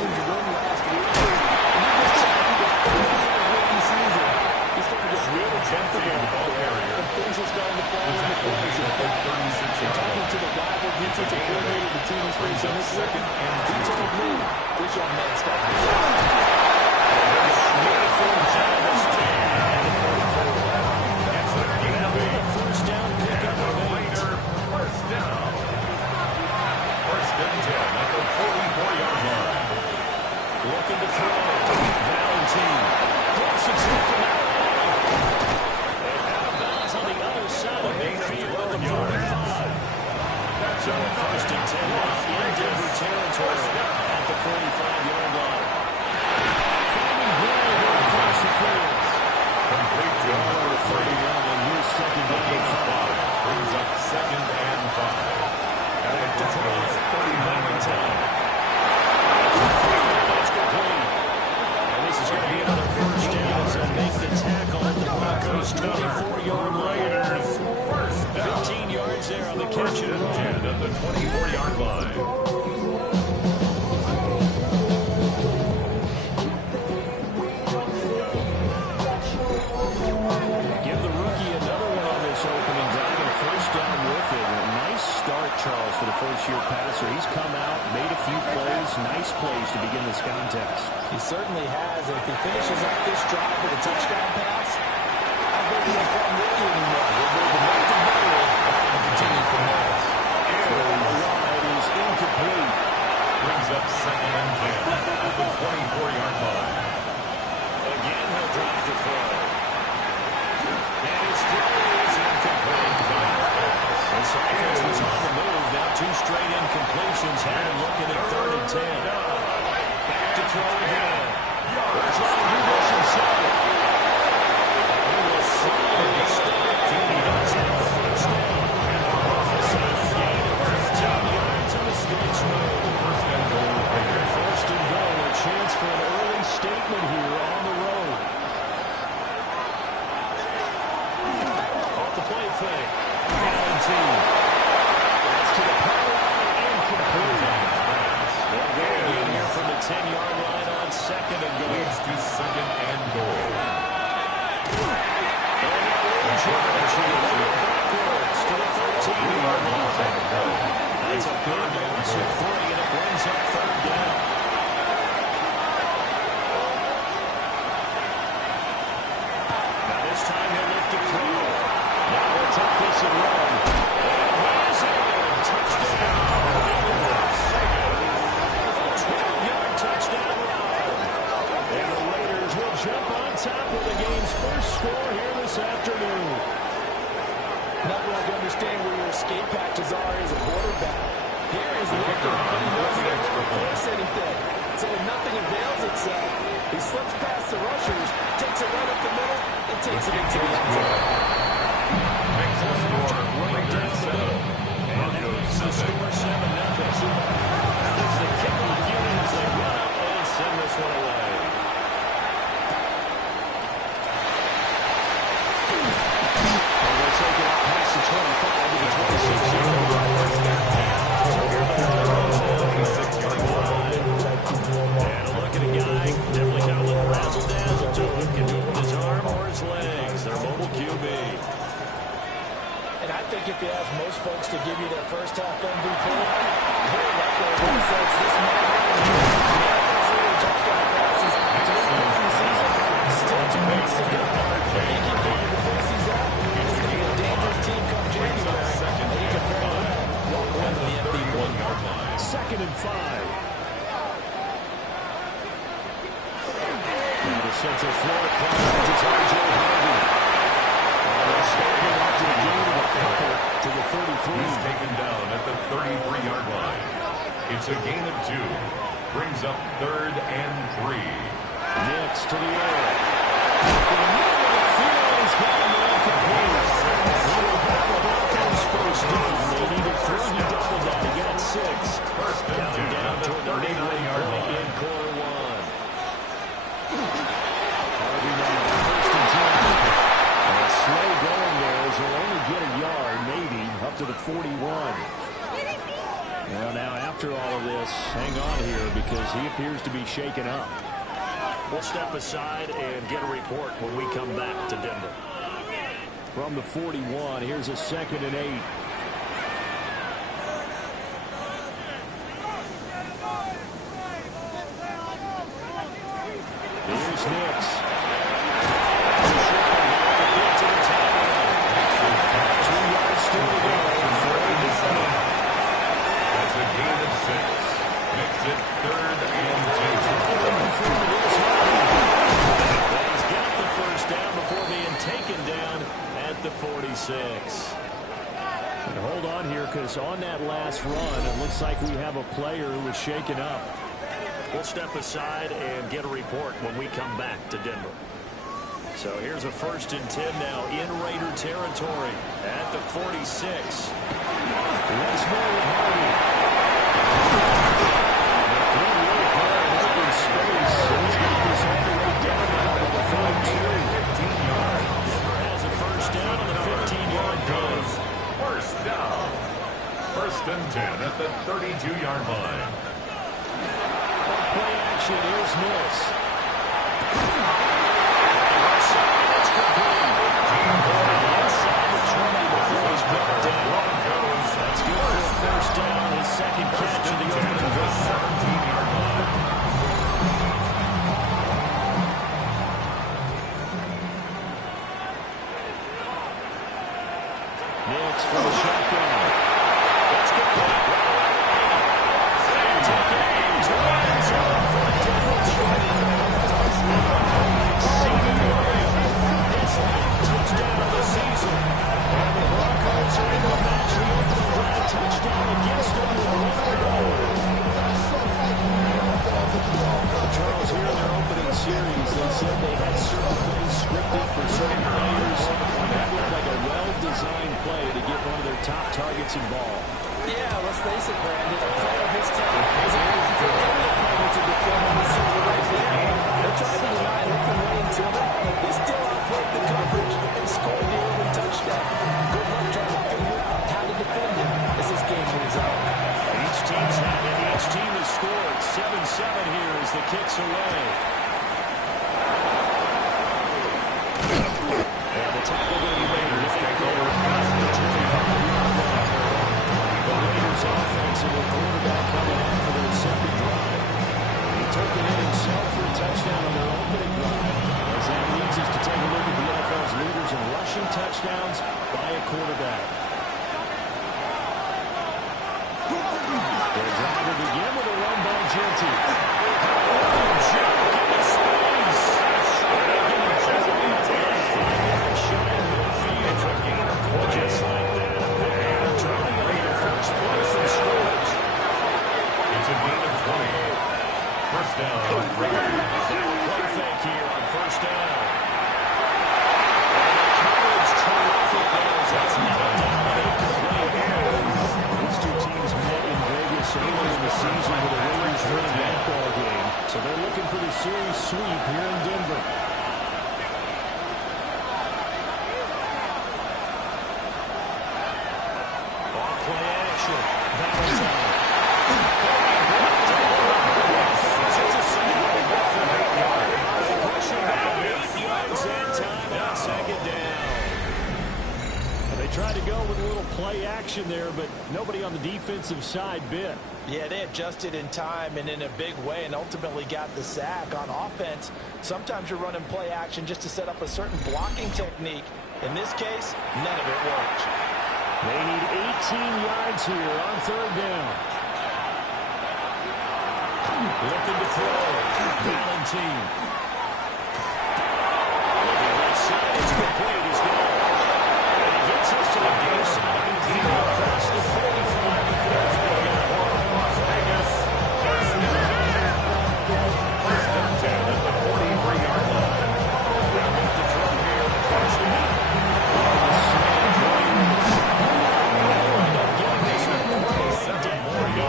team's win last week. And he was talking about early in his rookie season. He's starting to get really comfortable out there, and things are starting to fall into place. And talking to the rival defensive coordinator the team is facing this week, he told me this young man's got the first down pickup of 8. First down. First and 10 at the 44-yard line. Looking to throw. Valentine. Close to taken out. And out of bounds on the other side of midfield at the 45. That's So first and 10 now in Denver territory at the 45-yard line. Finding Gray across the field. complete to number 31, and here's second down and 5. Brings up second and 5. Back to throw. 30 Valentine. That's complete. And this is going to be another first down as they make the tackle at the Broncos' 24-yard line. 15 yards there on the catch and run. And at the 24-yard line. Give the rookie another one on this opening drive, and first down with it. A nice start, Charles, for the first-year passer. He's come out, made a few plays, nice plays to begin this contest. He certainly has. And if he finishes up this drive with a touchdown pass, I bet he won't call him rookie anymore. We'll move the most of and continues from there. It is incomplete. Brings up second and 10 at the 24-yard line. Again, he'll drive to throw. And his throw is incomplete. This offense was on the move. Now two straight incompletions. Had him looking at 3rd and 10. Back to throw again. Looks like he do this himself. He will slowly start. He does have the first down. So a gain of 15 yards on the stretch move. First and goal. A chance for an early statement here on the road. Off the play fake. Valentine. That's to the pylon. Incomplete. They'll go again here from the 10-yard line on second and goal. Leads to second and goal. And that will charge. Backwards to the 13-yard line. That's a big loss of 3, and it brings up 3rd down. Now this time he'll look to throw. Now he'll take this and run. And he's in. Touchdown. 12-yard touchdown run. And the Raiders will jump on top of the game's first score here this afternoon. Nothing like understand where your escape patches are as a quarterback. Here is looking, but he knows he doesn't force anything. So when nothing avails itself, he slips past the rushers, takes it right up the middle, and takes it into the end zone. Makes the score Raiders 7. Broncos The score 7-0. Now there's the kickoff unit as they run up and send this one away. And they'll take it up past the 25 to the 26-yard line. And a look at a guy, definitely got a little razzle-dazzle to him. Can do it with his arm or his legs. Their mobile QB. And I think if you ask most folks to give you their first half MVP, very likely everyone says this man touchdown passes to this point in the season. Still 2 weeks to go. But he keeps going to the pace he's at. It's going to be a dangerous team come January. And he can very well walk away with the MVP. 1-yard line. 2nd and 5. And the Central Florida Cardinals is R.J. Harvey. They're starting after a gain of a couple to the 33. He's taken down at the 33-yard line. It's a gain of 2. Brings up 3rd and 3. Next to the air. In the middle of the field, he's got him incomplete. He will have the Broncos first down. They needed 3. He doubled that to get 6. First and 10 down at the toward the 39-yard line. in quarter 1. Harvey now, first and 10. And slow going there as he'll only get a yard, maybe, up to the 41. Well, now after all of this, hang on here because he appears to be shaken up. We'll step aside and get a report when we come back to Denver. From the 41, here's a 2nd and 8. Here's Nix. 2 yards still to go. That's a gain of 6. Makes it 3rd and 2. He's got the first down before being taken down at the 46. And hold on here because on that last run, it looks like we have a player who was shaken up. We'll step aside and get a report when we come back to Denver. So here's a 1st and 10 now in Raider territory at the 46. Once more with Hardy. Open space. He's got this all the way down now to the 42. 15 yards. Denver has a first down on the 15-yard goes. First down. 1st and 10 at the 32-yard line. Play action. Here's Nix. It's complete. Inside the 20 before he's brought down. That's good for a first down. His 2nd catch of the opening drive. 17-yard line. Nix for the shotgun. It's complete. Take it into the end zone for a his 9th touchdown of the season. And the Broncos are able to match the opening drive touchdown against them with 1 to go. Charles, here in their opening series, they said they had certain things scripted for certain players. That looked like a well-designed play to get one of their top targets involved. Yeah, let's face it, Brandon. A player of his talent is a reason for any opponent to defend him this season right there. They tried to deny an open lane to him, but he still outplayed the coverage and scored the early touchdown. Good luck trying to figure out how to defend him as this game moves on. Each team's had it. Each team has scored. 7-7 here as the kick's away. And the tackle will be made. Take over past the 25-yard line. The Raiders offense and the quarterback coming in for their 2nd drive. He took it in himself for a touchdown on their opening drive. As that leads us to take a look at the NFL's leaders in rushing touchdowns by a quarterback. Their drive will begin with a run by Genty. Joke in the space. Just like that, they're trying to lead a first place in scoring. It's a gain of 20. First down. Play fake here on first down. Coverage terrific there. That's not these two teams met in Vegas early in the season with the Raiders winning that ball game. So they're looking for the series sweep here in Denver. Play action. Valentine. Pushing back 8 yards that time on 2nd down. They tried to go with a little play action there, but nobody on the defensive side bit. Yeah, they adjusted in time and in a big way and ultimately got the sack. On offense, sometimes you're running play action just to set up a certain blocking technique. In this case, none of it worked. They need 18 yards here on 3rd down. Looking to throw. Valentine. Left side, it's complete. He's gone. And he gets us to the near side. He's across the 45 before it's going out. Vegas. First and 10 at the 43-yard line. They'll make the throw here on 1st and 8.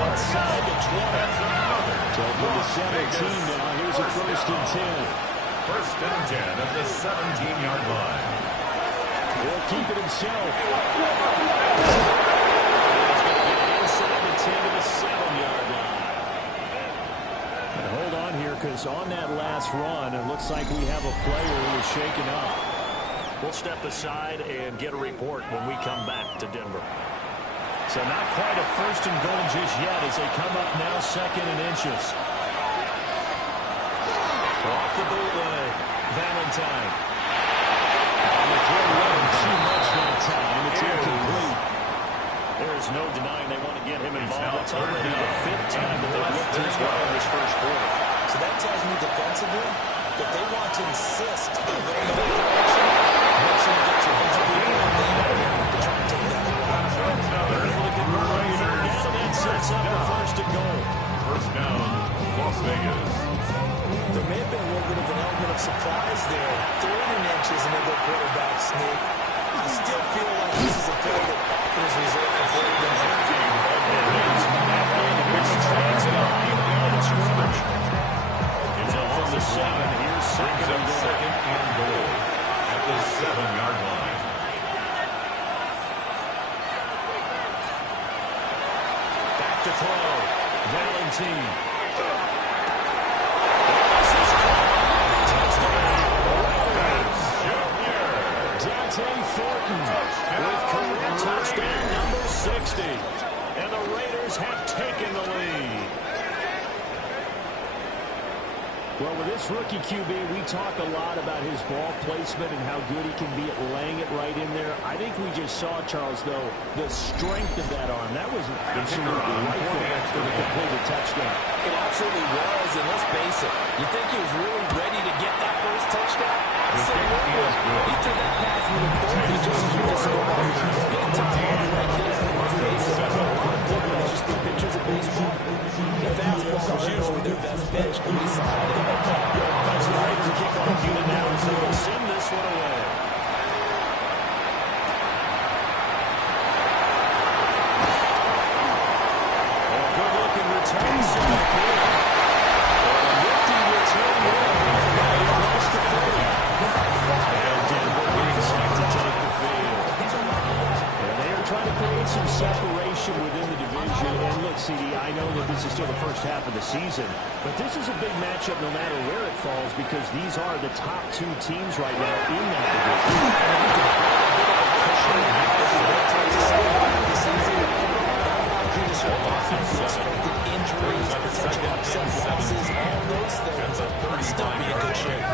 Inside the 20. So from the 17 now, here's a 1st and 10. First and 10 at the 17-yard line. He'll keep it himself. Inside the 10 to the Raiders on that last run. It looks like we have a player who is shaken up. We'll step aside and get a report when we come back to Denver. So not quite a first and goal just yet as they come up now second and inches. Off the bootleg, Valentine. On the throw wasn't too much that time. It's incomplete. There is no denying they want to get him involved. That's already the 5th time that they've looked his way in this first quarter. So that tells me defensively that they want to insist on going in that direction. Make sure you get your hands up people on the to try and take that away. They're able to convert on 3rd down, and that sets up the first and goal. First down, Las Vegas. There may have been a little bit of an element of surprise there. 3rd and inches into the quarterback sneak. I still feel like this is a play that offers result before he does anything. Now from the 7, here's second and goal at the 7-yard line. Back to throw. Valentine. With career touchdown number 60. And the Raiders have taken the lead. Well, with this rookie QB, we talk a lot about his ball placement and how good he can be at laying it right in there. I think we just saw, Charles, though, the strength of that arm. That was absolutely rifle for the completed touchdown. It absolutely was, and let's face it, you think he was really ready to get that first touchdown? Absolutely. He took that pass with authority just as you just spoke about. Big time right there. Let's face it, just the pictures of baseball. The fastball is usually their best pitch. Can be solid. That's the Raiders kickoff unit now as they will send this one away. A good-looking return set here. A nifty return there. Across the field. And Denver getting set to take the field. And they are trying to create some separation within the division. And look, CD, I know that this is still the first half of the season, but this is a big matchup no matter where it falls because these are the top 2 teams right now in that division. Unexpected injuries, potential upset losses, all those things would still be in good shape.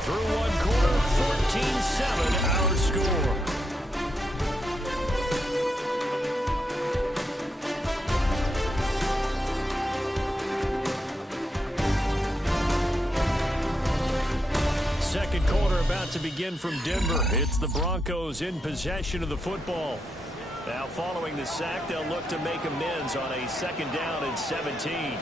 Through one quarter, 14-7 our score. Second quarter about to begin from Denver. It's the Broncos in possession of the football. Now following the sack, they'll look to make amends on a 2nd down and 17.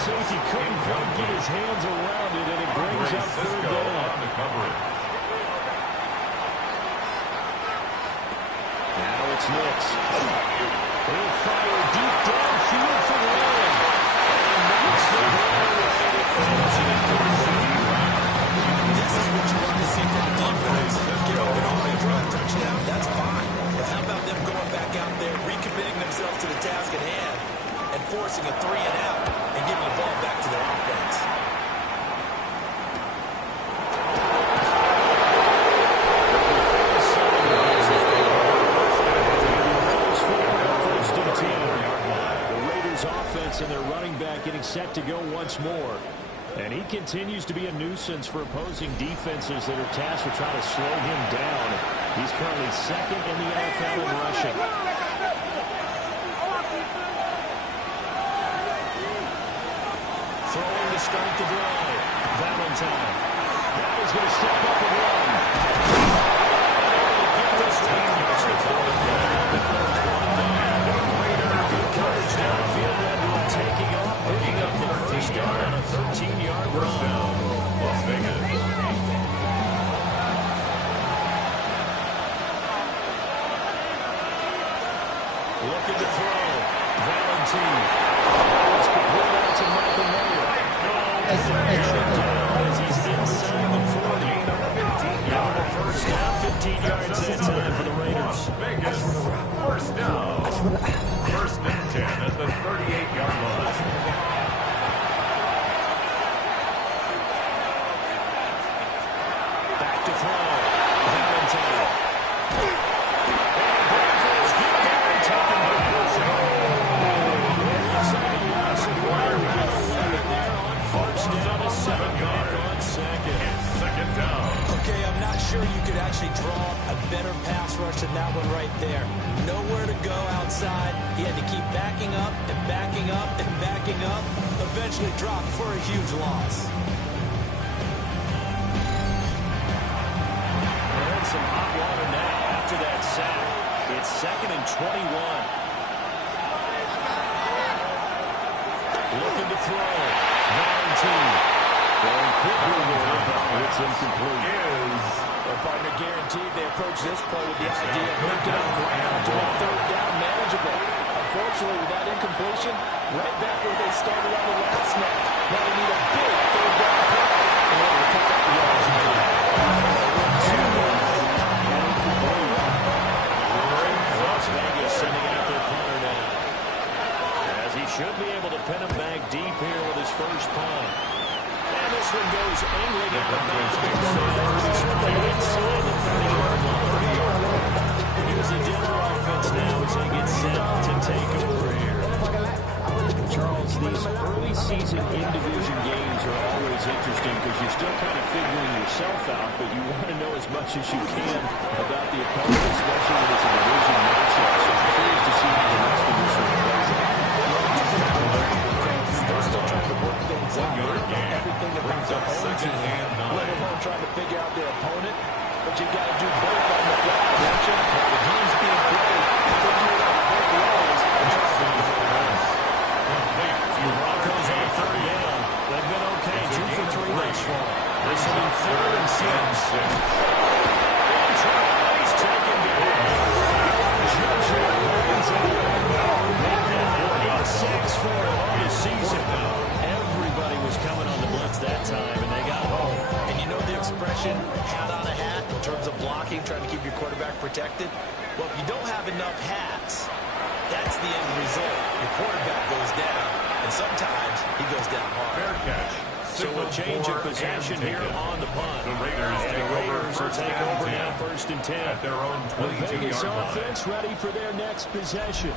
Safety couldn't quite get his hands around it, and it brings up 3rd down. Now it's Nix. He'll fire deep downfield for Warren. This is what you want to see from the defense. Get open on a run touchdown, that's fine. But how about them going back out there, recommitting themselves to the task at hand, and forcing a 3 and out, and giving the ball back to their offense. First and 10. The Raiders offense and their running back getting set to go once more. And he continues to be a nuisance for opposing defenses that are tasked with trying to slow him down. He's currently 2nd in the NFL in rushing. Throwing to start the drive. Valentine. Now he's going to step up and run. Good coverage downfield. Taking off, picking up the first down on a 13-yard run. Las Vegas. It's complete out to Michael Mayer. As he's inside the 40. Now the first down, 15 yards that time for the Raiders. Vegas, first down. First and 10 at the 38-yard line. Back to throw. Valentine. Okay, I'm not sure you could actually draw a better pass rush than that one right there. Nowhere to go outside. He had to keep backing up and backing up and backing up. Eventually dropped for a huge loss. And some hot water now after that sack. It's 2nd and 21. Looking to throw. Valentine. Throwing quickly there, but it's incomplete. Their partner guaranteed they approach this play with the idea of making up ground to make third down manageable. Unfortunately, with that incompletion, right back where they started on the last snap. Now they need a big third down play in order to pick up the yards needed. Las Vegas sending out their punter now. As he should be able to pin him back deep here with his first punt. And this one goes angling out of bounds. Inside the 30-yard line. Here's the Denver offense now as they get set to take over here. Charles, these early season in-division games are always interesting because you're still kind of figuring yourself out, but you want to know as much as you can about the opponent, especially when it's a division matchup. So I'm curious to see how the next one plays out. They're still trying to work things out. Everything about their own team, let alone trying to figure out their opponent. But you got to do both on the fly, don't you? While the game's being played, figure it out both ways. The Broncos on 3rd down. They've been okay, 2 for 3 thus far. This will be 3rd and 6. And tries taken down. Make that 6 for on the season. Everybody was coming on the blitz that time, and they got home. And you know the expression, hat on a hat, in terms of blocking, trying to keep your quarterback protected? Well, if you don't have enough hats, that's the end result. Your quarterback goes down, and sometimes he goes down hard. Fair catch. So a change of possession here on the punt. The Raiders will take over now, 1st and 10. At their own 22-yard line. Offense ready for their next possession.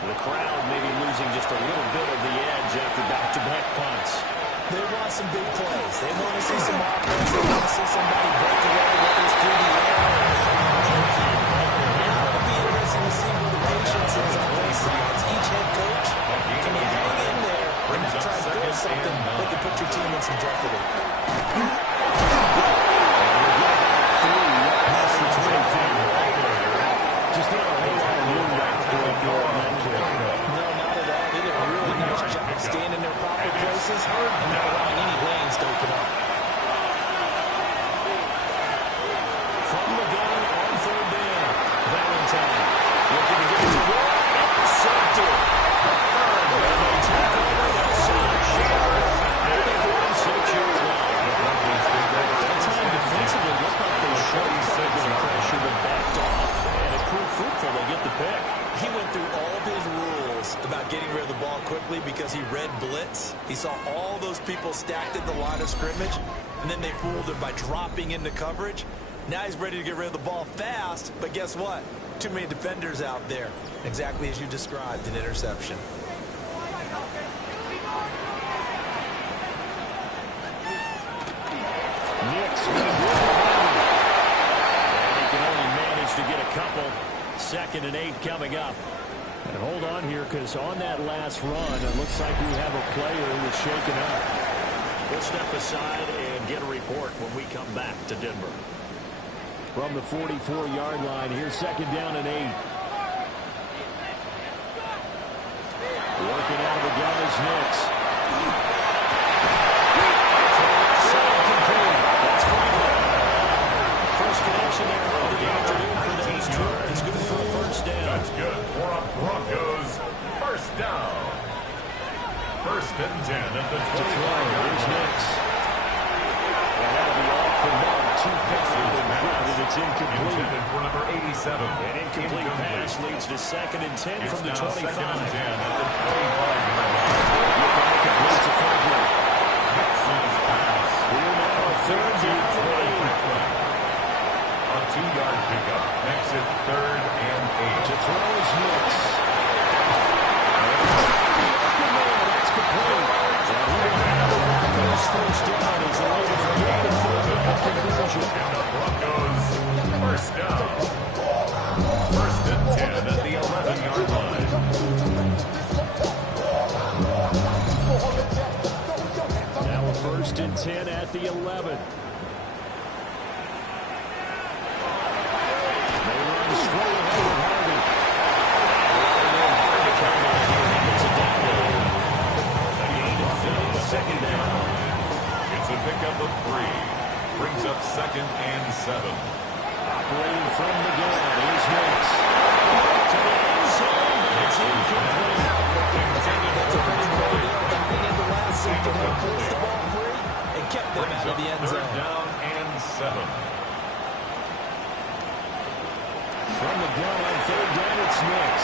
The crowd maybe losing just a little bit of the edge after back-to-back punts. They want some big plays. They want to see some offense. They want to see somebody break away, whether it's through the air. Now it'll be interesting to see where the patience is on both sides. Each head coach, can you hang in there and not try to force something that could put your team in some jeopardy? Just not a whole lot of room back there for that kid. No, not at all. They did a really nice job staying in their proper places and not allowing any lanes to open up. From the gun on 3rd down, Valentine looking to get it to work. Intercepted. And they take over that side. Shearer at the 46-yard line. That time defensively looked like they showed some pressure but backed off. And it proved fruitful. They get the pick. He went through all of his rules about getting rid of the ball quickly because he read blitz. He saw all those people stacked at the line of scrimmage, and then they fooled him by dropping into coverage. Now he's ready to get rid of the ball fast, but guess what? Too many defenders out there. Exactly as you described, an interception. Knicks and he can only manage to get a couple. 2nd and 8 coming up. And hold on here, because on that last run, it looks like we have a player who is shaken up. We'll step aside and get a report when we come back to Denver. From the 44-yard line, here's 2nd down and 8. Working out of the guys, Knicks. First connection there of the afternoon for those two. It's good for a first down. That's good for a Broncos An incomplete pass leads to 2nd and 10 from the 25. 2nd and 10 at the 25-yard line. Completes a complete. Nixon's pass. Here now, 3rd down and 8. A 2-yard pickup makes it 3rd and 8. To throw is Nix. That's complete. And he will have the Broncos first down as the Raiders are looking for a conversion. And the Broncos first down. 1st and 10 at the 11-yard line. Now a 1st and 10 at the 11. Second down. It's a pickup of 3. Brings up 2nd and 7. Operating from the gun is Nix. To the end zone. It's incomplete. That's a pretty good deal. Coming in the last second, they forced the ball free and kept them out of the end zone. 3rd down and 7. From the gun on 3rd down, it's Nix.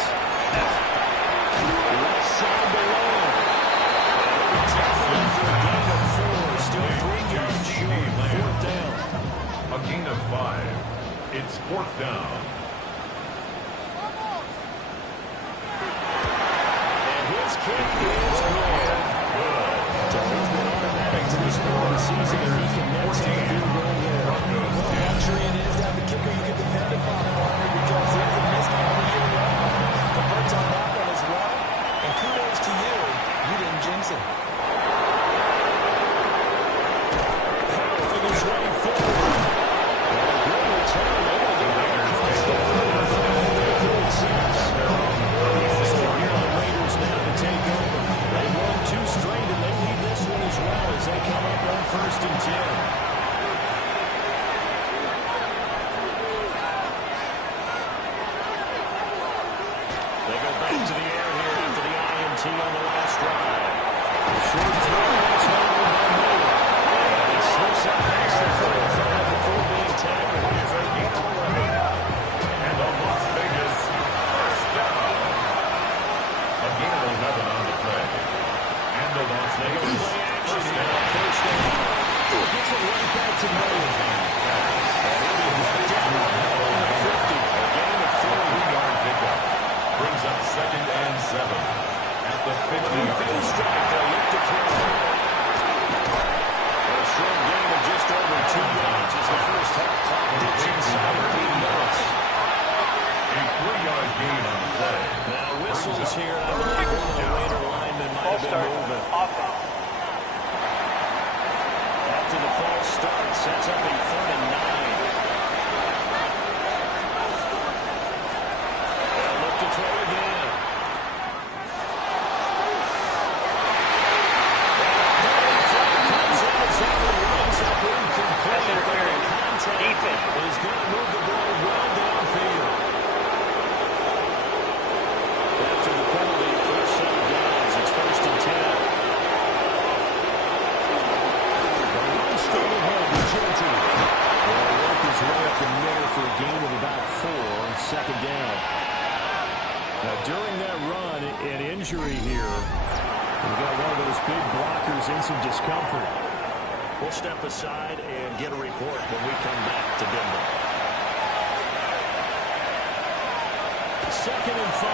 Left side below. Still 3 yards short. 4th down. A gain of 5. It's 4th down. And his kick is good. So he's been automatic to this point of the season, and he can net take a field goal there. Luxury it is to have a kicker you can depend upon, partner, because he hasn't missed all year long. Converts on that one as well. And kudos to you. You didn't jinx it. His way forward. And a good return. Able to get across the 36. So here are the Raiders now to take over. They won 2 straight, and they lead this one as well as they come up on 1st and 10. They go back to the air here after the INT on the last drive. Short throw. That's over by Miller. And he slips up past the 45 before being tackled. It's a gain of 11. And a Las Vegas first down. A gain of 11 on the play. And the Las Vegas first down. First down. Gets it right back to Miller. And he'll be right down on the 50. A gain of 3-yard pickup. Brings up 2nd and 7. At the 50-yard strike. They look to throw. A short game of just over 2 yards as the first half clock dips inside 8 minutes. A 3-yard gain on the play. Now whistles here. I believe one of the later linemen might have been moving. After the false start, sets up a 3rd and 9. They'll look to throw again. Is going to move the ball well downfield. After the penalty, first set of downs, it's 1st and 10. The run straight ahead with Genty. Will work his way up the middle for a gain of about 4, 2nd down. Now, during that run, an injury here. We've got one of those big blockers in some discomfort. We'll step aside and get a report when we come back to Denver. 2nd and 5.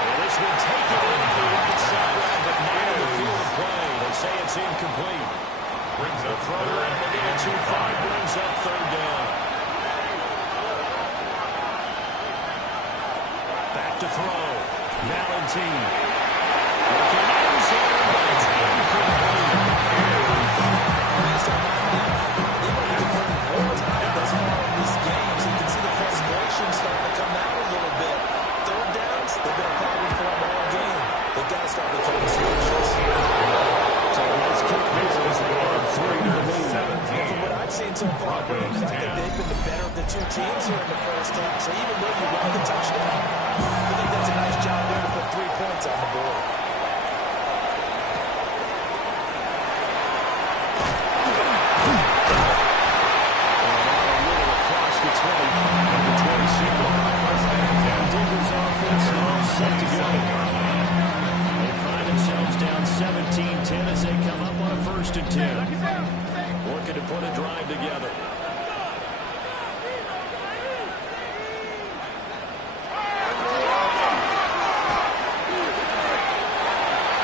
And this will take it into the right sideline, but not in the field of play. They say it's incomplete. Brings up Throw around the game. 2-5 brings up 3rd down. Back to throw. Valentine. Looking end zone, but it's incomplete. Based on my math, they've only converted 1 time thus far in this game, so you can see the frustration starting to come out a little bit. 3rd downs, they've been a problem for them all game. They've got to start making these solutions. So let's kick this as they are 3 to lead. Well, from what I've seen so far, Bruce, I think they've been the better of the 2 teams here in the first half. So even though you won the touchdown, I think that's a nice job there to put 3 points on the board. set to go. They find themselves down 17-10 as they come up on a 1st and 10. Looking to put a drive together.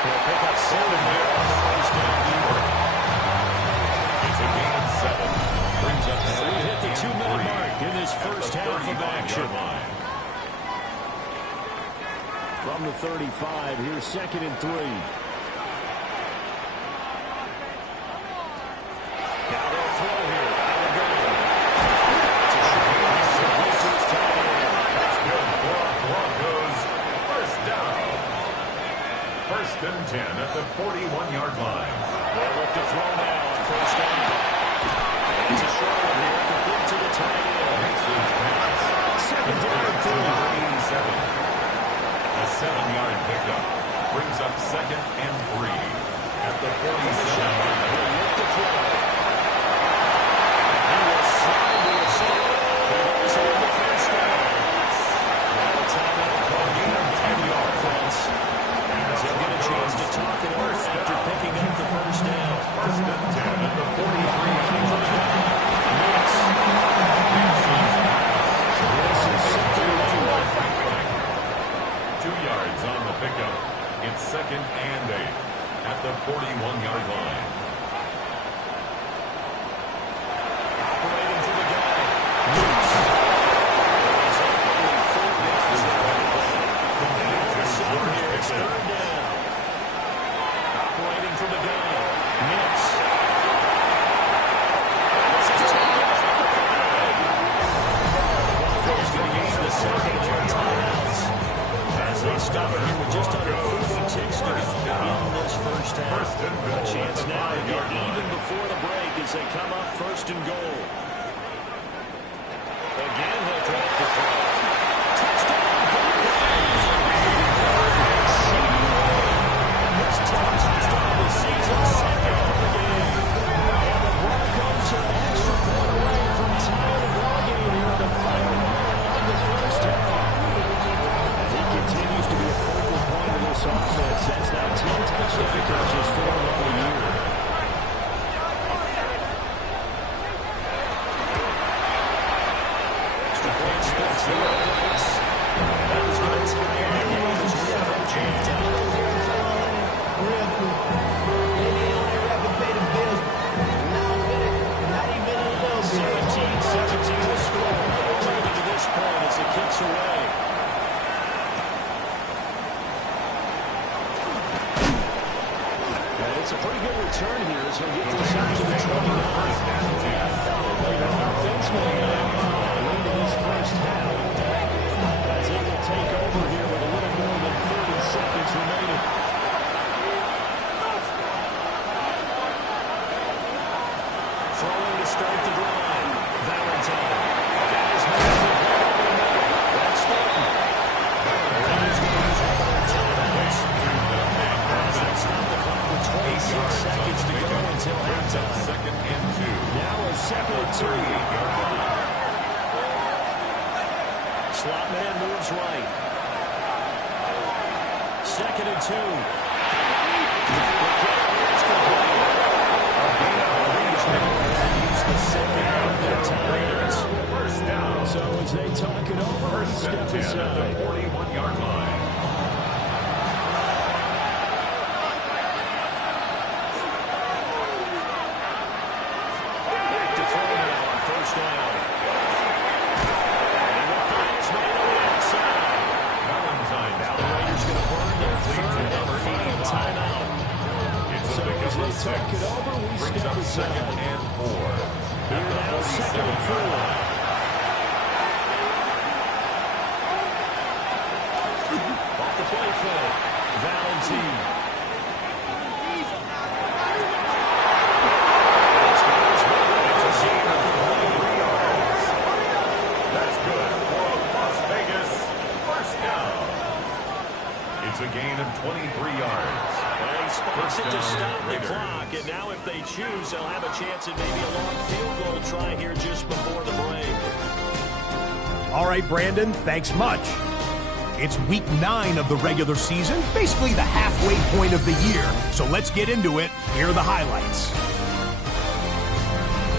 He'll pick up 7 here on the 1st down here. It's a gain of 7. Brings up And we hit the 2-minute mark in this first half of action. From the 35, here's 2nd and 3. Now they'll throw here. Out of gun. It's a short pass. It's tied in. That's good for Broncos. First down. 1st and 10 at the 41-yard line. They'll look to throw now on 1st down. And it's a short one here. Complete to the tight end. Makes his pass. 2nd down and 3. 87. A 7-yard pickup brings up 2nd and 3 at the 47-yard line. He'll look to throw. He will slide to the center. He goes on the 1st down. Now a timeout call here by the offense. As they'll get a chance to talk it over after picking up the 1st down. 1st and 10 at the 43-yard line. This is something new. 2 yards on the pickup. It's 2nd and 8 at the 41-yard line. Operating for the guy. Loops. It's only 4 yards out of the play. And all of a sudden here, it's 3rd down. Operating for the guy. Nix. This is taken off the flag. Broncos going to use the 2nd of their timeouts as they stop it here with just under 40 ticks to go in this first half. A chance now to get even before the break as they come up 1st and goal. Again, he'll drop the throw. Touchdown, Broncos! His 10th touchdown of the season, 2nd of the game. And the Broncos are an extra point away from tying the ball game here in the final minute of the first half. As he continues to be a focal point of this offense, that's now 10 touchdown catches for him on the year. Extra point splits the uprights. That was going to tie the game as we approach halftime. Maybe only have to pay the bills. Not even a little bit. 17-17 the score. Moving to this point as it kicks away. And it's a pretty good return here as he'll get this out to the 29. Later on, offensively, late in this first half, as they will take over here with a little more than 30 seconds remaining. Throwing to start the drive. Valentine. Got his man to the middle. That's them. The Raiders going to use all their timeouts. As they stop the clock with 26 seconds to go until halftime. 2nd and 2. Now a 2nd and 2. Slot man moves right. 2nd and 2. The kick is complete. Use the 2nd of their timeouts. First down. So as they talk it over, step 10 at aside. the 41-yard line. Back to throw now on 1st down. And the throw is made on the outside. Valentine. Now the Raiders going to burn their 3rd and final timeout. It's So a as pickup they of 6. talk it over, we Brings step up aside. 2nd and 4 Here at the now, 2nd and 4. 47-yard line. Off the play fake. Valentine. That's good for Las Vegas. First down. It's a gain of 23 yards. Well, he spots it to First down, stop the Raiders. clock, and now if they choose, they'll have a chance at maybe a long field goal try here just before the break. All right, Brandon, thanks much. It's week 9 of the regular season, basically the halfway point of the year. So let's get into it. Here are the highlights.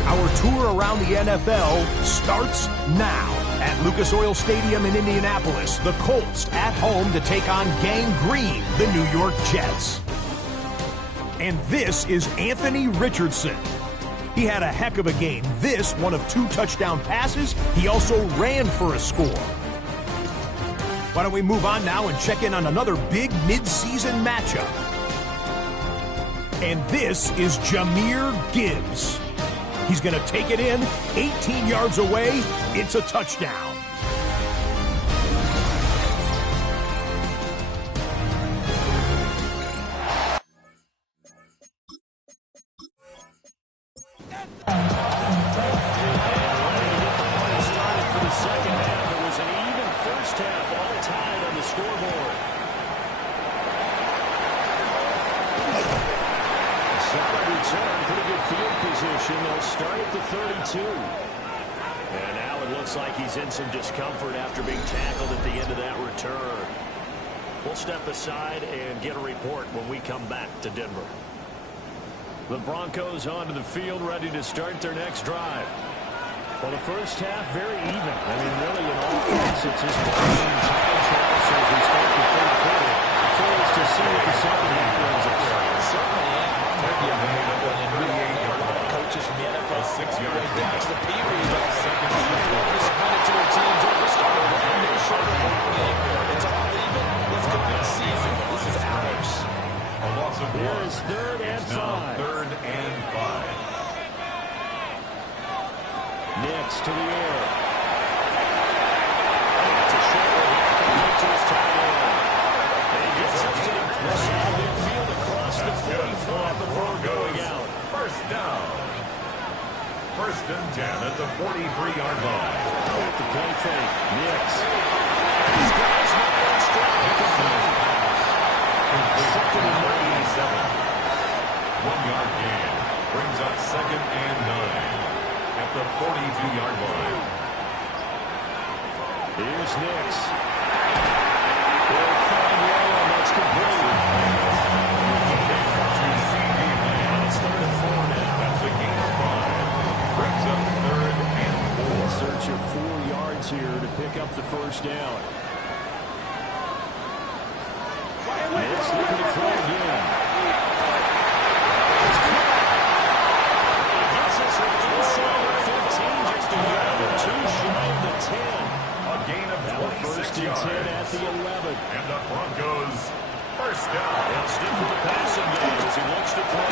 Our tour around the NFL starts now. At Lucas Oil Stadium in Indianapolis, the Colts at home to take on Gang Green, the New York Jets. And this is Anthony Richardson. He had a heck of a game. This, one of 2 touchdown passes. He also ran for a score. Why don't we move on now and check in on another big mid-season matchup. And this is Jahmyr Gibbs. He's going to take it in, 18 yards away. It's a touchdown. They'll start at the 32. And now it looks like he's in some discomfort after being tackled at the end of that return. We'll step aside and get a report when we come back to Denver. The Broncos onto the field, ready to start their next drive. Well, the first half, very even. I mean, really, in all facets, it's just between times now. So as we start the third quarter, curious to see what the second half brings us. Certainly, coaches from the NFL 6-yard down to the P read. Responded to their teams. We're starting a brand new shorter ball game. It's all even. Let's go next season. This is ours. A loss of 1. Here is 3rd and 5. 3rd and 5. Nix to the air. It's a short one. To his tight end. And he gets up to the midfield across the 45 before going out. First down. 1st and 10 at the 43-yard line. With the play fake. Nix. These guys not on strike. Second and 97. 1-yard gain. Brings up 2nd and 9 at the 42-yard line. Here's Nix. They'll find Lowe. That's complete. It's 3rd and 4 now. That's a gain of 5. Brings up 3rd and 4. Search of 4 yards here to pick up the first down. Nix looking to throw again. Gets us inside the 15, just a yard or 2 shy of the 10. A gain of 26 1st and 10 yards. at the 11. And the Broncos first down. They'll stick with the passing game as he looks to throw.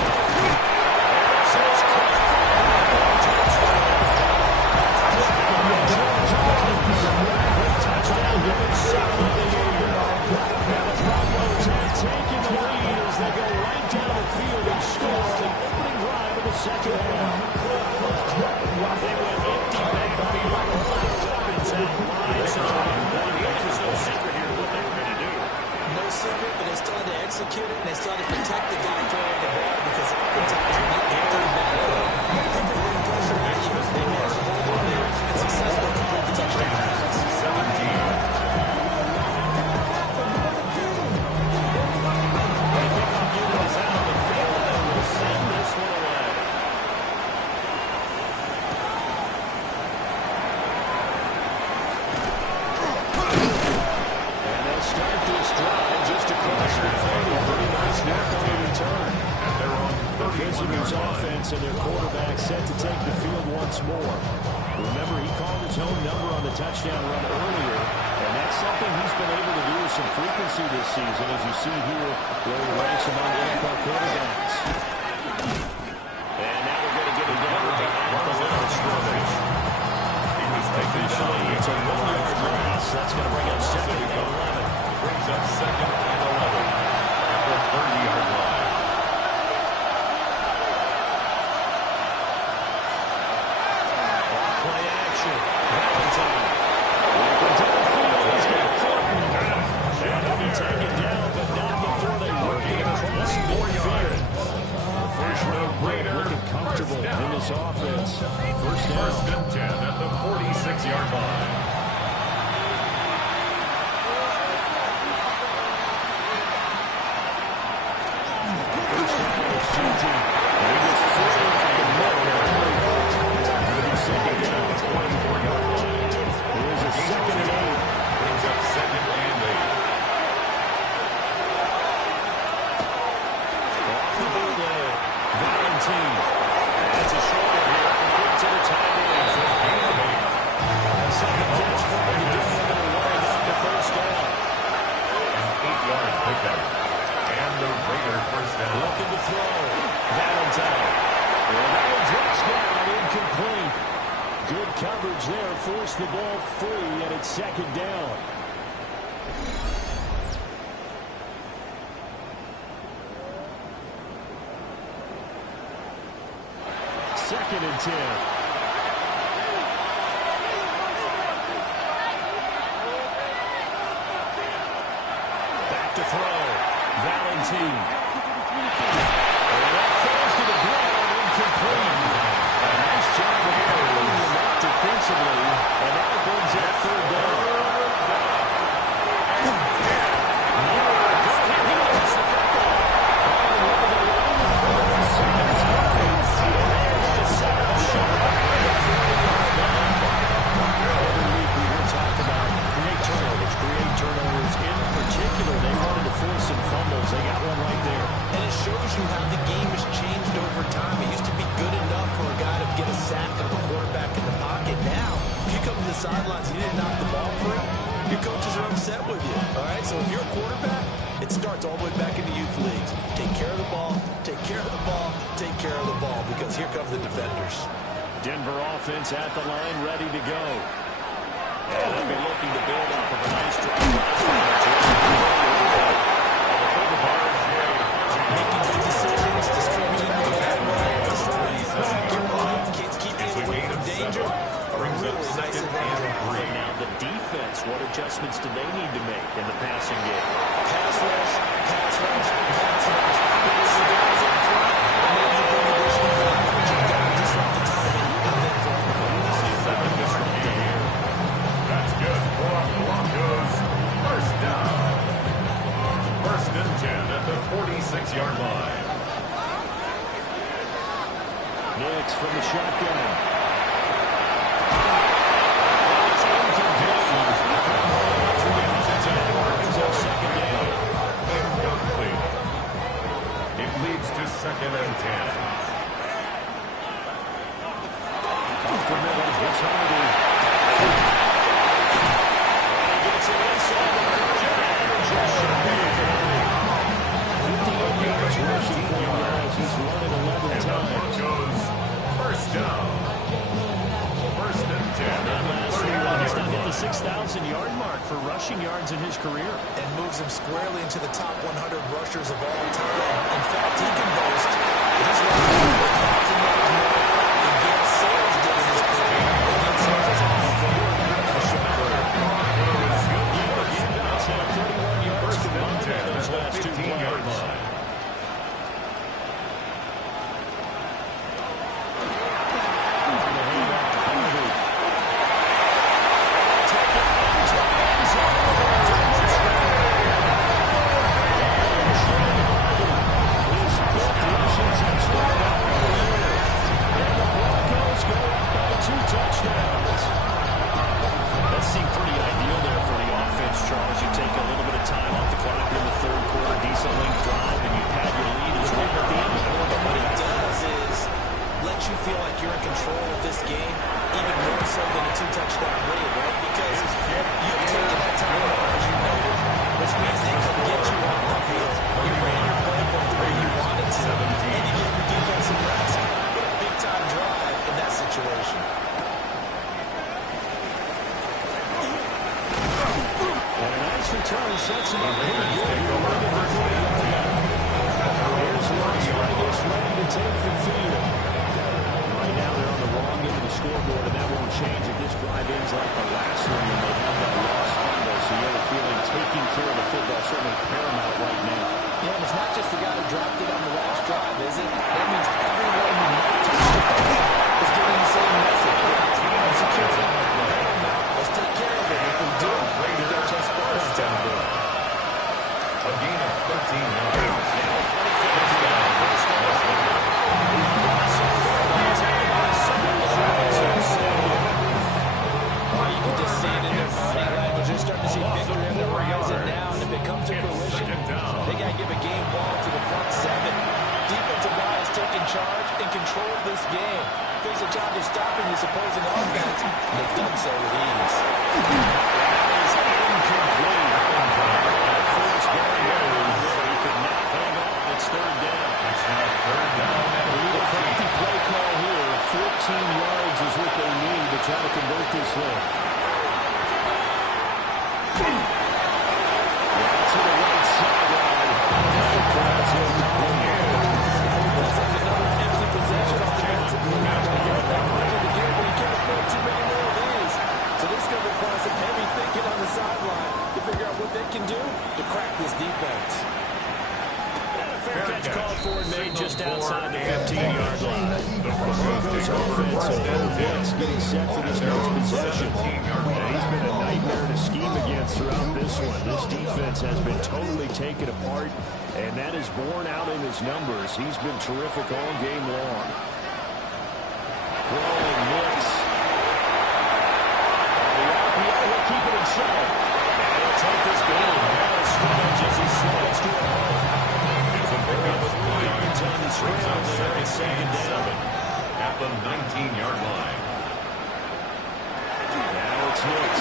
Touchdown, taking the lead as they go right down the field and score on the opening drive of the second half. They went empty backfield, a lot of weapons out wide. So there's no secret here what they were going to do. No secret, but they started to execute it, and they started to protect the guy throwing the ball because oftentimes when you enter the backfield, people bring pressure at you. They managed to hold on there and successfully complete the touchdown pass. 17. Visitors offense and their quarterback set to take the field once more. Remember, he called his own number on the touchdown run earlier, and that's something he's been able to do with some frequency this season, as you see here where he ranks among NFL quarterbacks. And now we're going to get a yard at the line of scrimmage. Officially, it's a 1-yard loss. That's going to bring up 2nd and 11. Brings up 2nd and 11 at the 30-yard line. Offense. First down. 1st and 10 at the 46-yard line. to force the ball free, and it's second down. Second and 10. Back to throw. Valentine. And that falls to the ground, incomplete. A nice job of pulling him up defensively, and that brings up third down. They got one right there. And it shows you how the game has changed over time. It used to be good enough for a guy to get a sack of a quarterback in the pocket. Now, if you come to the sidelines and you didn't knock the ball free, your coaches are upset with you. All right, so if you're a quarterback, it starts all the way back in the youth leagues. Take care of the ball, take care of the ball, take care of the ball, because here come the defenders. Denver offense at the line, ready to go. And they'll be looking to build off of a nice drive. Making good decisions, distributing the ball, kids keeping it away from danger. Really nice advantage. Now the defense, what adjustments do they need to make in the passing game? Pass rush, pass rush, pass rush. It's the guys up front, and then you bring additional guys, but you've got to disrupt the timing and then throw the ball. See if they can disrupt it here. That's good for the Broncos. First down. First and 10 at the 46-yard line. Nix from the shotgun. Incomplete. It leads to second and 10. Off the middle, it's Hardy. Gets it inside the 58 yards rushing for him as he's run it 11 times. Goes first down. First and 10. And last year, he's now hit the 6,000-yard mark for rushing yards in his career. And moves him squarely into the top 100 rushers of all time. In fact, he can boast he's running 1,000 yards more than Gail Sayers did in his career. And Gail Sayers has had a short career. It's had 31 yards combined in those last 2 15-yard plays. line. Yards is what they need to try to convert with this one. To the right sideline. And flies incomplete. Looks like another empty possession on the defensive line. That might be the deal, but you can't afford too many more of these. So this is going to require some heavy thinking on the sideline to figure out what they can do to crack this defense. Fair catch called for and made just outside the 15-yard line. The Broncos offense and blitz getting set for this next possession. And he's been a nightmare to scheme against throughout this one. This defense has been totally taken apart, and that is borne out in his numbers. He's been terrific all game long. Throwing mix. The RPO will keep it himself. And he'll take this game. Scrimmage as he slides to a hole. Brings up second down at the 19-yard line. Now it's Hicks.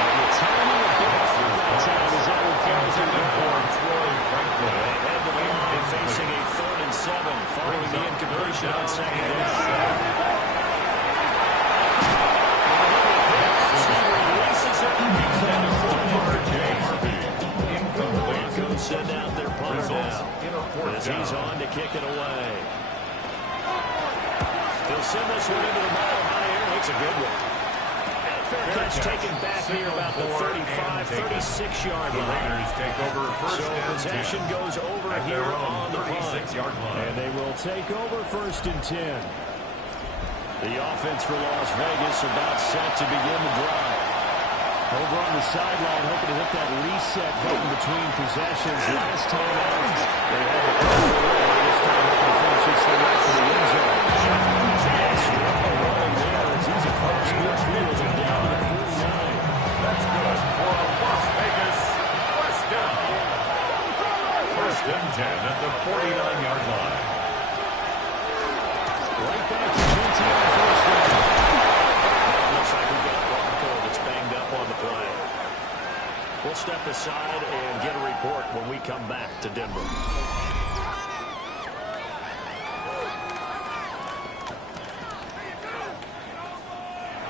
And the timing of Hicks is out of for Troy Franklin. Ahead to the line, facing a 3rd and 7, following the incompletion on second down. Send out their punter now as he's on to kick it away. He'll send this one into the mile high air. It's a good one. And fair catch taken back here about the 35, 36-yard line. Raiders take over first so possession goes over here on the 36-yard line. And they will take over 1st and 10. The offense for Las Vegas about set to begin the drive. Over on the sideline, hoping to hit that reset button between possessions. Last time out, they had to pull away. This time, hoping to finish this thing out to the end zone. Strong running there as he's across midfield and down to 49. That's good for a Las Vegas first down. 1st and 10 at the 49-yard line. Right back to GT on 1st down. Looks like we've got a Bronco that's banged up on the play. We'll step aside and get a report when we come back to Denver.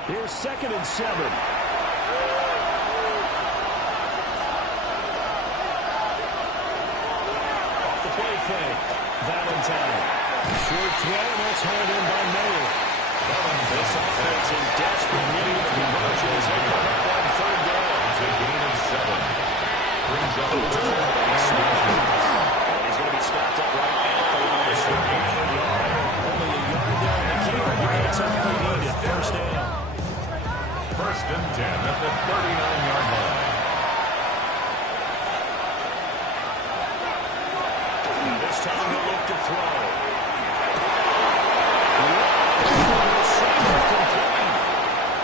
Here's 2nd and 7. Off the play fake. Valentine. Short throw, and that's hauled in by Mayer. This offense in desperate need of conversion as they come up on 3rd down. It's a gain of 7. Brings up He's going to be stopped up right at the line of scrimmage. Only a yard down the keeper. That's all they needed. 1st down. 1st and 10 at the 39-yard line. This time he'll look to throw.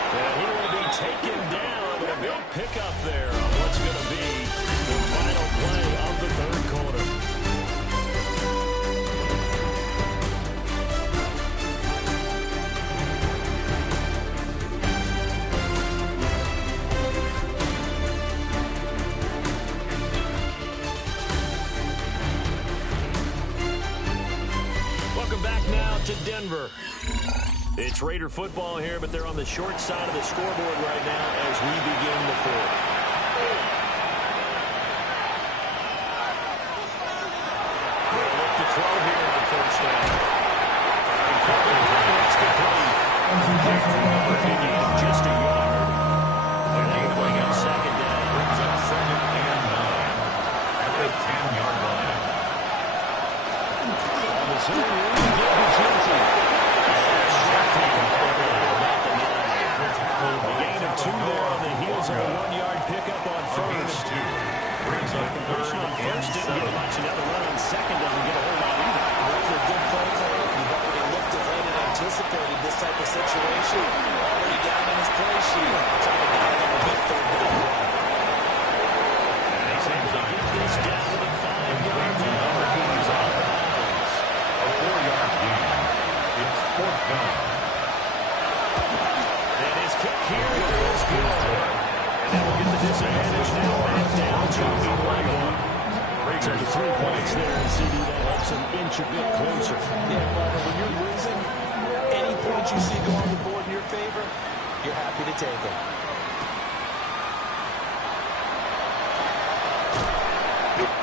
And he will be taken down. A big pickup there on what's going to be the final play of the 3rd quarter. Welcome back now to Denver. It's Raider football here, but they're on the short side of the scoreboard right now as we begin the 4th. They'll look to throw here on 1st down. That's complete. Just a yard. And they bring up 2nd down. Brings up 2nd and 9 at the 10-yard line. On the zone, Rudy Gilbert. A gain of 2 there on the heels of a 1-yard pickup on 1st. Brings up Conversion on 1st didn't get much. Another run on 2nd doesn't get a whole lot either. Those are good plays there. You've already looked ahead and anticipated this type of situation. Already down in his play sheet. Trying to dial up a big 3rd down run. And he's able to get this down to the 5-yard line. He's out of bounds. a 4-yard gain. It's 4th down. And his kick here is good. And that will get the disadvantage now back down to 21. So the 3 points there, and CD, that helps him inch a bit closer. Yeah, Barbara, when you're losing, any points you see go on the board in your favor, you're happy to take them.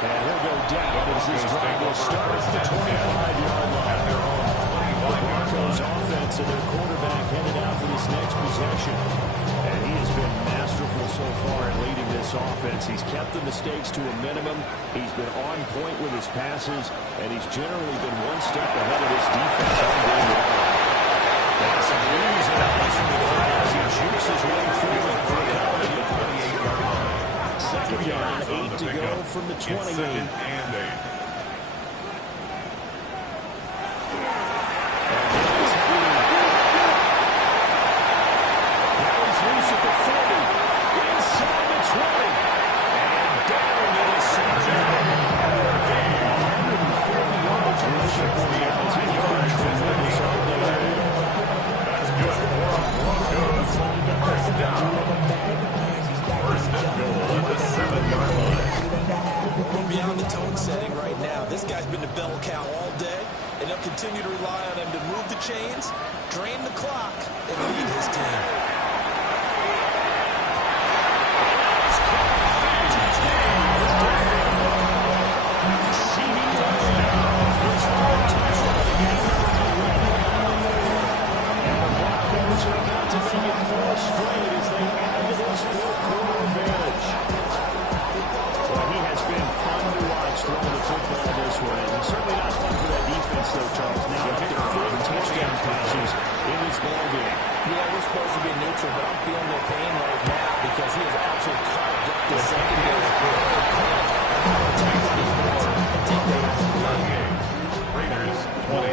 And he'll go down as this drive will start at the 25-yard line. The Broncos offense and their quarterback headed out for this next possession. And he has been masterful so far in leading this offense. He's kept the mistakes to a minimum. He's been on point with his passes, and he's generally been one step ahead of his defense all game long. That's a lose and outs from the crowd as he jukes his way through it for a 28-yard line. Second down, 8 to go from the 28. Beyond the tone setting right now, this guy's been the bell cow all day, and they'll continue to rely on him to move the chains, drain the clock, and lead his team. Certainly not fun for that defense, though, Charles. Now, there are 4 touchdown passes in this ballgame. Yeah, we're supposed to be neutral, but I'm feeling their pain right now because he has absolutely carved up the secondary. Raiders 20.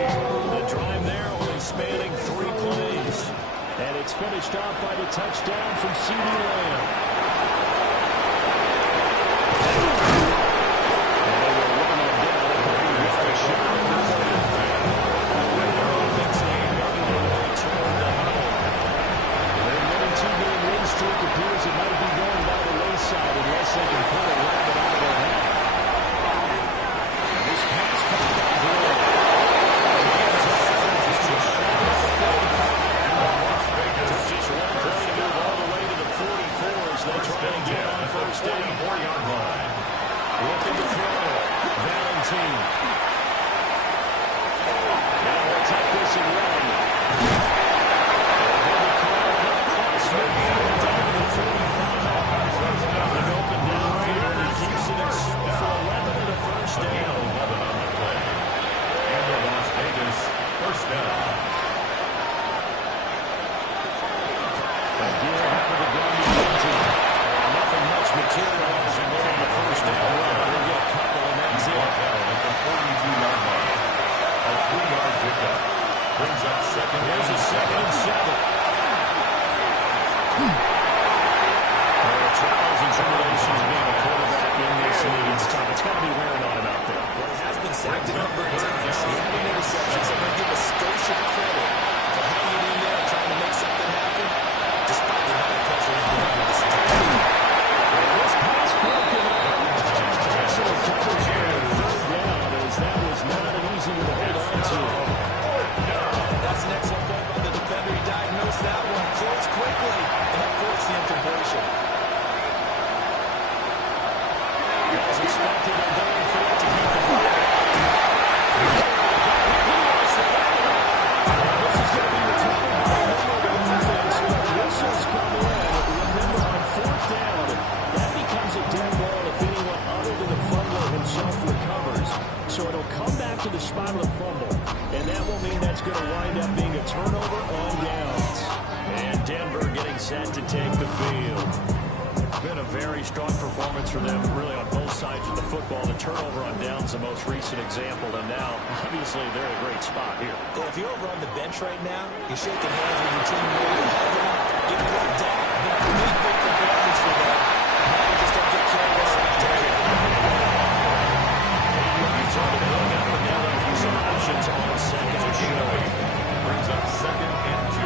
The drive there only spanning 3 plays. And it's finished off by the touchdown from CeeDee Lamb. Appears it might be going by the wayside unless they can pull a rabbit out of their hat. This pass comes down the road. Just one play to move all the way to the 44 as they try and get on first down. 4-yard line. Looking to throw. Valentine. Now we'll take this and run. First down. Again, out of the gun to Valentine. Nothing much materializing there on the first down run. They'll get a couple, and that's it. At the 42-yard line. A 3-yard pickup. Brings up second. There's a 2nd and 7. Trials and tribulations being a quarterback in this league. It's tough. It's got to be wearing on him out there. Well, he has been sacked a number of times. He had an interception, so I'm going to give a Scotia credit for hanging in there and trying to make something happen, despite the amount of pressure he's been under this time. This pass broken up. Excellent coverage here on 3rd down, as that was not an easy one to hold on to. That's an excellent play by the defender. He diagnosed that one, closed quickly, and forced the incompletion. As expected, they're going for it to keep the ball. This is going to be returned by a member of the defense, but whistles come in. Remember, on 4th down, that becomes a dead ball if anyone other than the fumbler himself recovers. So it'll come back to the spot of the fumble, and that will mean that's going to wind up being a turnover on downs. And Denver getting set to take the field. Been a very strong performance for them, really, on both sides of the football. The turnover on downs, the most recent example, and now, obviously, they're in a great spot here. Yeah, if you're over on the bench right now, you're shaking hands with your team, getting worked down. Been a really big performance for them. Now you just don't get careless and take it. He's trying to bring up and down and use some options on 2nd and short. Brings up 2nd and 2.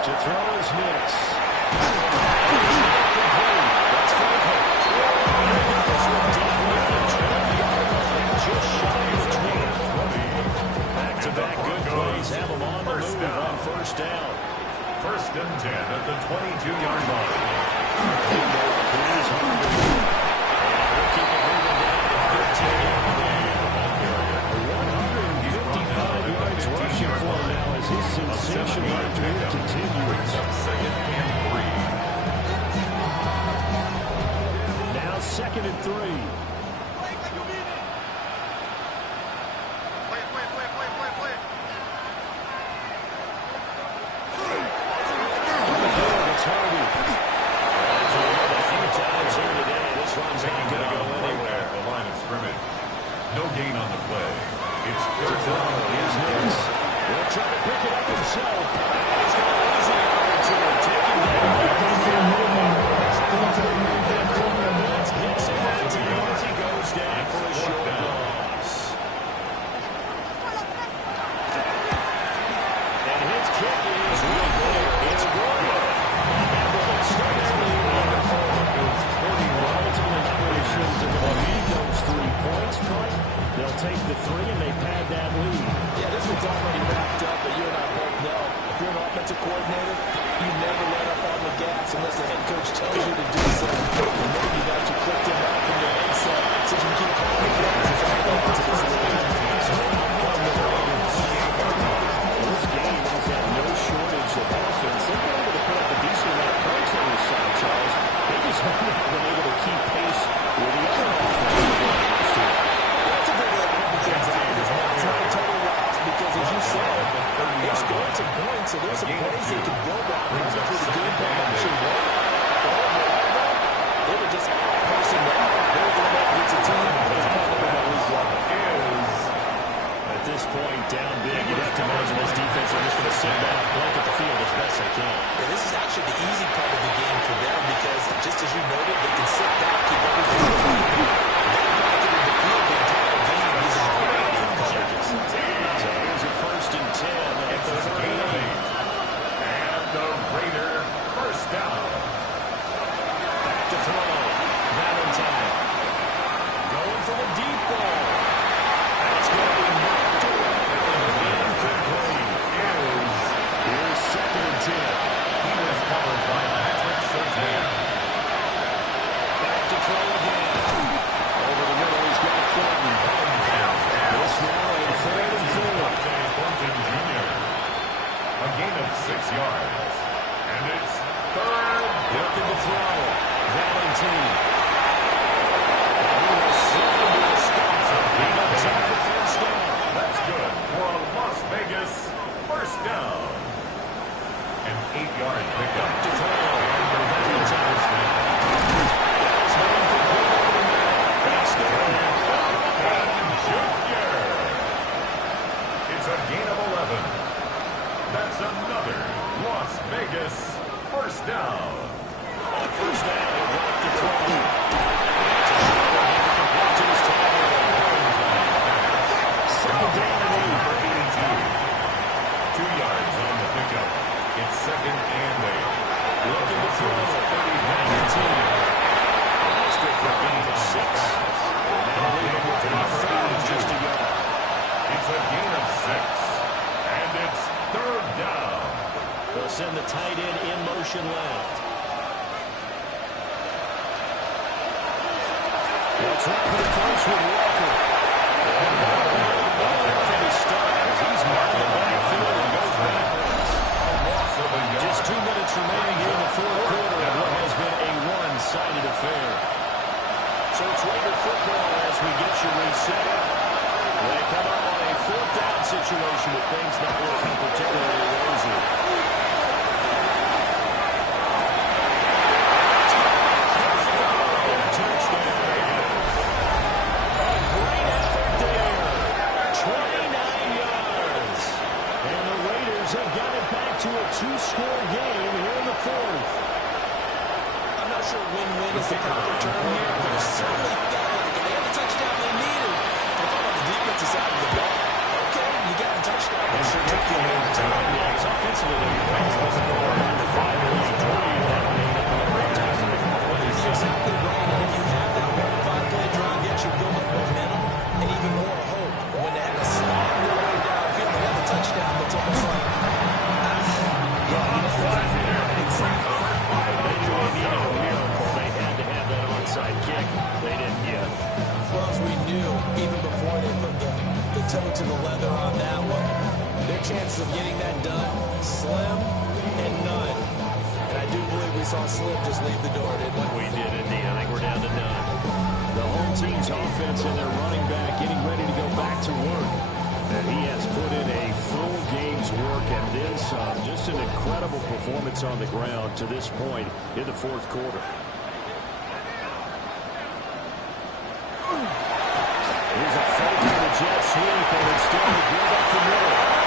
To throw is Nix. That's Franco. First and 10 at the 22-yard line. We'll keep it moving down to 15-yard line. 155 yards rushing for him now as his sensational career continues. Second and 3. Now second and 3. No gain on the play. It's good Here's Nix. He'll try to pick it up himself. He's got an easy opportunity. Take him down. Let's get some hands in as he goes down for a short loss. And his kick is right there. It's good. And will extend the lead on the goes 41. Ultimately, not really sure that they're going to need those 3 points, but they'll take the 3 and they pad that lead. Yeah, this one's already wrapped up, but you and I both know if you're an offensive coordinator, you never let up on the gas unless the head coach tells you to do so. And maybe you've got you clipped in back from your mindset so you can keep calling the plays as I go into this league. So out come the Raiders. This game has had no shortage of offense. They've been able to put up a decent amount of points on this side, Charles. They just haven't been able to keep pace with the other offensive players, too. That's a big exactly. It's not a total loss because, as you said, they're scoring some points, so there's some plays they can build on. Hopefully the game plan actually worked. But overall, they were just personnel. They were going up against a team that was probably at least level. At this point, down big, you'd have to imagine this defense are just going to sit back, blanket the field as best they can. Yeah, this is actually the easy part of the game for them because, just as you noted, they can sit back, keep everything moving. They blanketed the field the entire game using a variety of coverages. So here's a first and 10 at the 38. And the Raider first down. Back to throw. Valentine. Going for the deep ball. That's going to be knocked away. Incomplete. Here's second and 10. He was covered by Patrick Surtain. Back to throw again. Over the middle, he's got Thornton. This now a third and 4. Thornton Jr. A gain of 6 yards. And it's third. Looking to throw. Valentine. He will slide to the stop. He goes out the first down. That's good for a Las Vegas first down. An 8-yard pickup. To throw. Valentine. That's one complete over the middle. That's the one. Jr. It's a gain of 11. That's another Las Vegas first down. On first down, he'll drop the throw. It's a short one incomplete to his tight end. Second down and 82. 2 yards on the pickup. It's second and 8. Looking to throw. 30-19. That's good for a gain of 6. Now leaving with a third and just a yard. It's a gain of 6. And it's third down. They'll send the tight end in motion left. Let's run for the first with Walker. From his start as he's marked the backfield and goes backwards. Just 2 minutes remaining here in the fourth quarter of what has been a one-sided affair. So it's Raider football as we get you reset. They come up on a fourth down situation with things not looking particularly rosy. To a two-score game here in the fourth. I'm not sure win-win is the proper term here, but it certainly felt like it. They had the touchdown they needed. I thought on the defensive side of the ball, okay, you got the touchdown. It sure took you a long time. Yeah, it's offensively, Rams wasn't for a 5-point drive that made up on the time. Well, it's exactly right. And if you have that 1-5-play drive, yes, you build up momentum and even more hope. When they had a slog their way downfield, they got the touchdown, it's almost like, On 5 we saw Slim just leave the door, didn't we? We did indeed. I think we're down to none. The home team's offense and their running back getting ready to go back to work. And he has put in a full game's work and then some. Just an incredible performance on the ground to this point in the fourth quarter. Here's a fake to the jet sweep, and instead he give up the middle.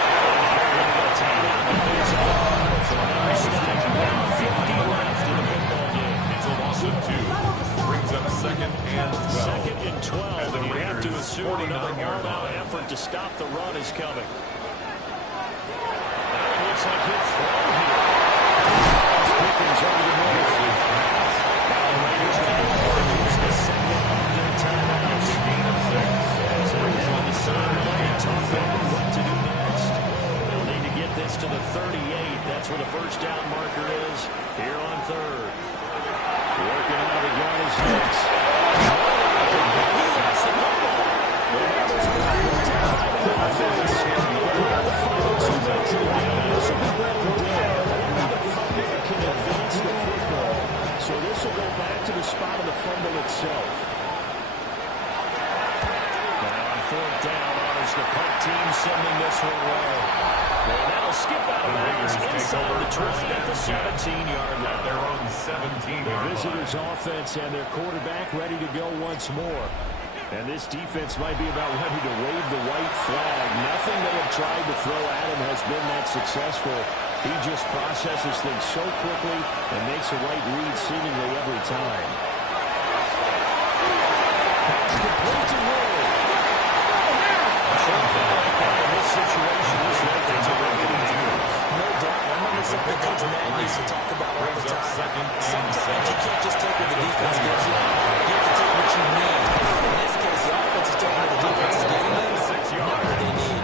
So now he's now 50 left in the football game. It's a loss of 2. Brings up second and 12. Second and 12, And the and you have to Raiders' assume another 49-yard all-out line. effort to stop the run is coming. Now it looks like he'll throw here. Pickens over the middle. Now the Raiders going to use the second of their timeouts. Gain of 6. As they head on the sideline, talk over what to do next. They'll need to get this to the 38. That's where the first down marker is here on third. Working out of the yardage next. So this will go back to the spot of the fumble itself. Now on fourth down, honors the punt team sending this one away. Well, now skip out of bounds inside the 20 at the 17-yard line. Their own 17-yard The line. visitors' offense and their quarterback ready to go once more. And this defense might be about ready to wave the white flag. Nothing they have tried to throw at him has been that successful. He just processes things so quickly and makes a right read seemingly every time. Pass complete to Will. In this situation, this is a No doubt. I remember something Coach Mann used to talk about all the time. Sometimes you can't just take what the defense gives you. You have to take what you need. In this case, the offense is taking what the defense is giving them, not what they need.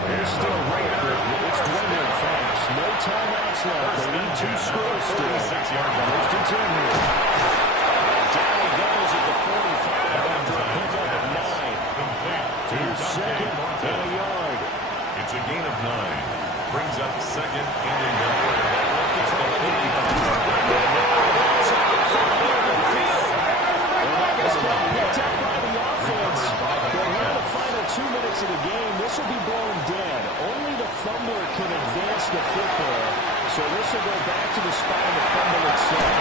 They're still right, but it's dwindling fast. No timeouts left. They need 2 scores still. First and 10 here. Down he goes at the 45 after a pickup of 9. Here's second and a yard. It's a gain of 9. Brings up second and a yard. It's the 55-yard line. Picked up by the offense. But here in the final 2 minutes of the game, this will be blown dead. Only the fumbler can advance the football. So this will go back to the spot of the fumble itself.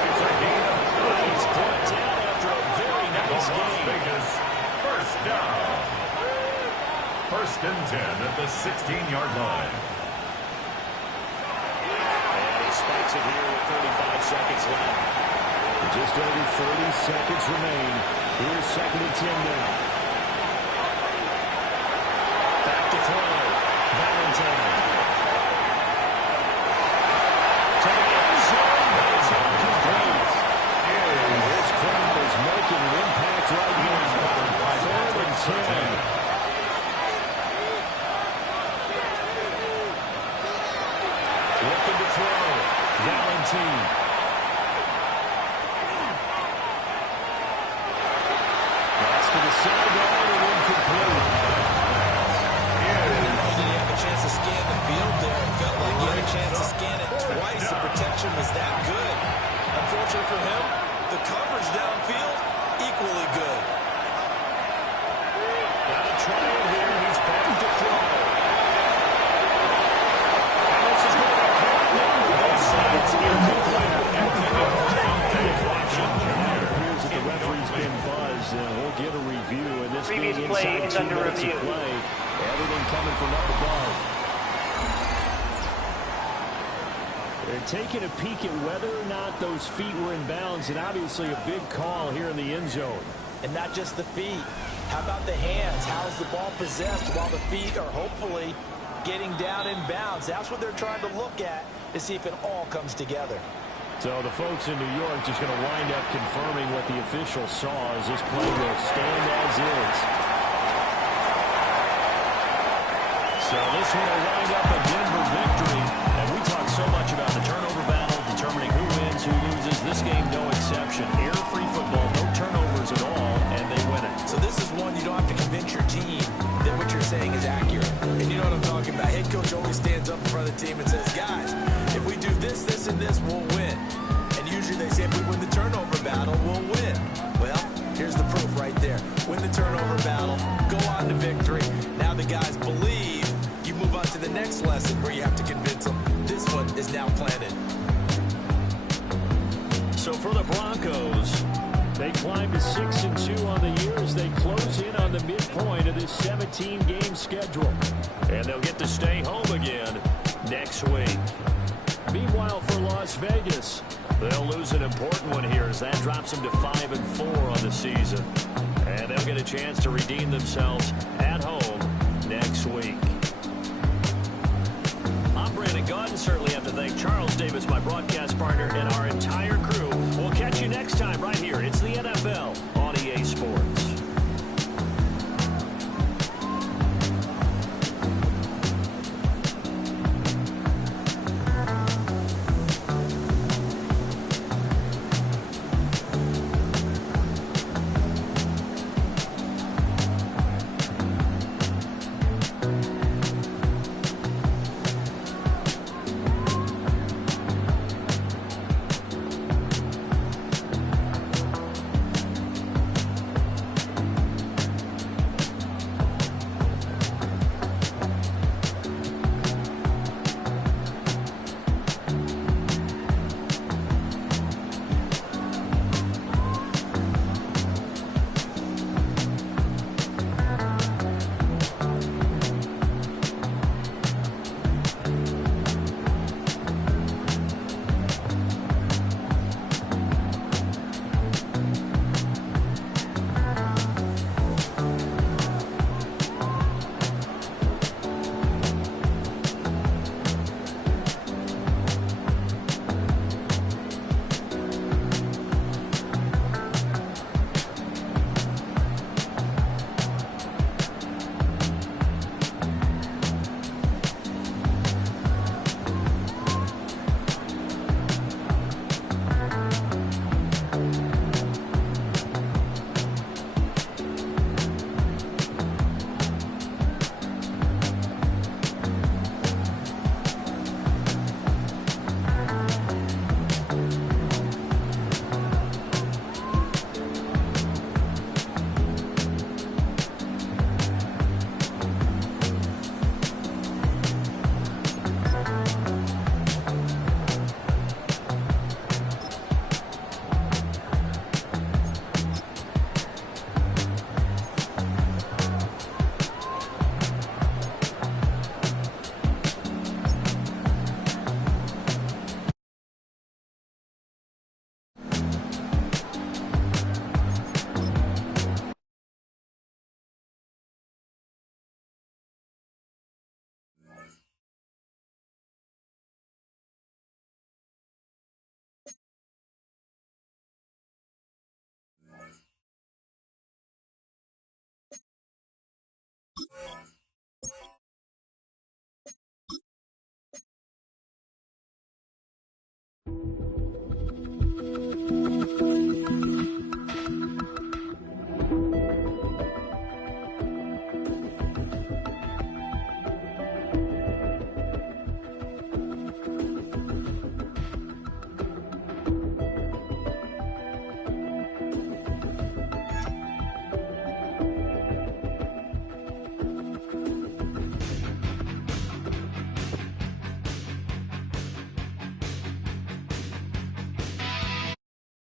It's a gain of 9. He's brought down after a very nice Las game. Vegas, first down. First and 10 at the 16-yard line. And he spikes it here with 35 seconds left. Just over 30 seconds remain. Here's second and 10 now. Back to throw. Valentine. To the end zone. That's incomplete. This crowd is making an impact right here. Third and 10. Looking to throw. Valentine. To the sideline and incomplete. He didn't have a chance to scan the field there. It felt like he had a chance to scan it twice. The protection was that good. Unfortunately for him, the coverage downfield, equally good. Got to try it here. He's back to throw. And this is going to come both sides. Incomplete. It appears that the referee's been buzzed, and we'll get a review. And this Previous being play inside is 2 under minutes review. of play, everything coming from up above. They're taking a peek at whether or not those feet were in bounds, and obviously a big call here in the end zone. And not just the feet. How about the hands? How's the ball possessed while the feet are hopefully getting down in bounds? That's what they're trying to look at to see if it all comes together. So the folks in New York just going to wind up confirming what the official saw as this play will stand as is. So this one will wind up a Denver victory. And we talk so much about the turnover battle, determining who wins, who loses. This game, no exception. Error-free football, no turnovers at all, and they win it. So this is one you don't have to convince your team that what you're saying is accurate. And you know what I'm talking about. Head coach always stands up in front of the team and and says, guys, if we do this, this, and this, we'll win. And usually they say if we win the turnover battle, we'll win. Well, here's the proof right there. Win the turnover battle, go on to victory. Now the guys believe. You move on to the next lesson where you have to convince them this one is now planted. So for the Broncos, they climb to 6-2 on the year as they close in on the midpoint of this 17-game schedule. And they'll get to stay home again next week. Meanwhile, for Las Vegas, they'll lose an important one here as that drops them to 5-4 on the season. And they'll get a chance to redeem themselves at home next week. I'm Brandon Gunn. Certainly have to thank Charles Davis, my broadcast partner, and our entire